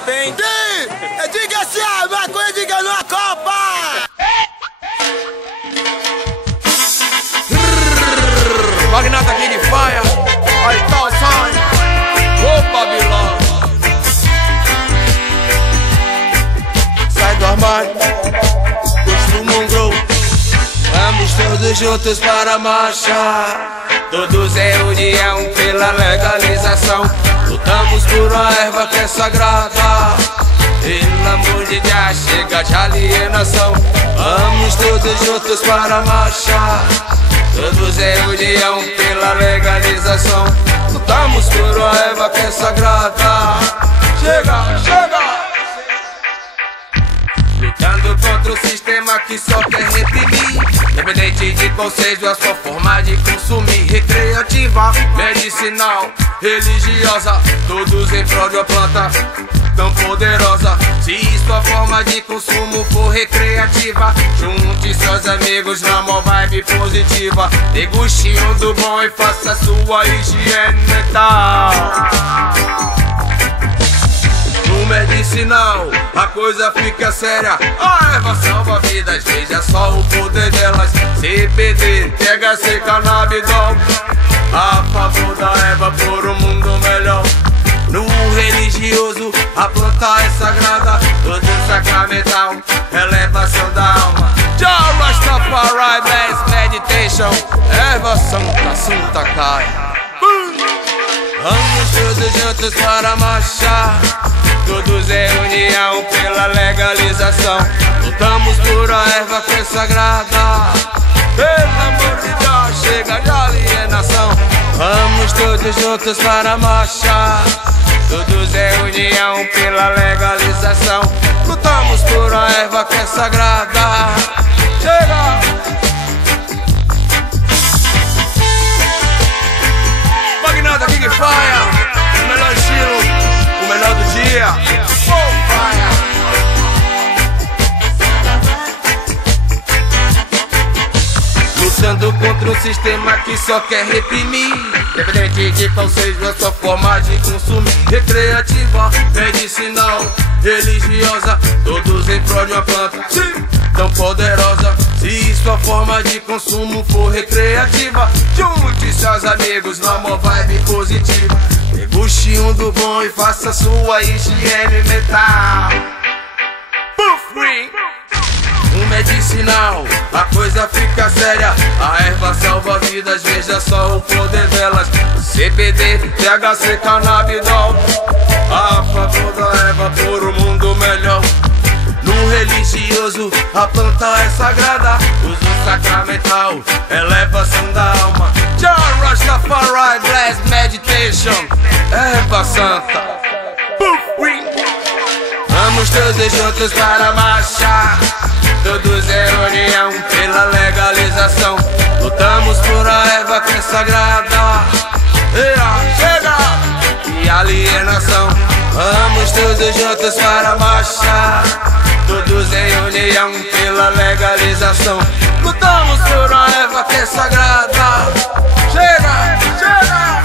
garoto, hein? Sim! Diga assim, a maconha diga numa copa! Magnata King Fire, aí tá o som. Ô Babilônia, sai do armário, construa um grupo. Vamos todos juntos para a marcha. Todos em união pela legalização. Lutamos por uma erva que é sagrada. Pelo amor de Deus, chega de alienação. Vamos todos juntos para a marcha. Todos em união pela legalização. Lutamos por uma erva que é sagrada. Chega, chega! Lutando contra o sistema que só quer reprimir. Independente de qual seja a sua forma de consumir. Recreativa, medicinal, religiosa. Todos em prol de uma planta tão poderosa. Se sua forma de consumo for recreativa, junte seus amigos na mó vibe positiva. Dê gostinho do bom e faça sua higiene mental. No medicinal, a coisa fica séria. A erva salva vidas, veja só o poder delas. CBD, THC, canabidol, a favor da erva por um mundo melhor. No religioso, a planta é sagrada. Todo sacramental, elevação da alma. Jah Rastafari, Bless Meditation, erva santa, santa cai. Vamos todos juntos para marchar. Todos em união pela legalização. Lutamos por a erva que é sagrada. Pelo amor de Deus, chega de alienação. Vamos todos juntos para marchar. Todos em união pela legalização. Lutamos por a erva que é sagrada. Chega! Magnata King Fire, o melhor estilo, o melhor do dia. Oh, fire! Lutando contra um sistema que só quer reprimir. Independente de qual seja a sua forma de consumir. Recreativa, medicinal, religiosa. Todos em prol de uma planta tão poderosa. Se sua forma de consumo for recreativa, junte seus amigos na mó vibe positiva. Deguste um do bom e faça sua higiene mental. Um medicinal, a coisa fica séria. A erva salva vidas, veja só o poder delas. CBD, THC, canabidol, a favor da erva por um mundo melhor. No religioso, a planta é sagrada. Uso sacramental, elevação da alma. Jah Rastafari, Bless Meditation, erva santa. Vamos todos juntos para marchar. Todos em união pela legalização. Lutamos por a erva que é sagrada. Chega! E alienação. Vamos todos juntos para marchar. Todos em união pela legalização. Lutamos por a erva que é sagrada. Chega! Chega!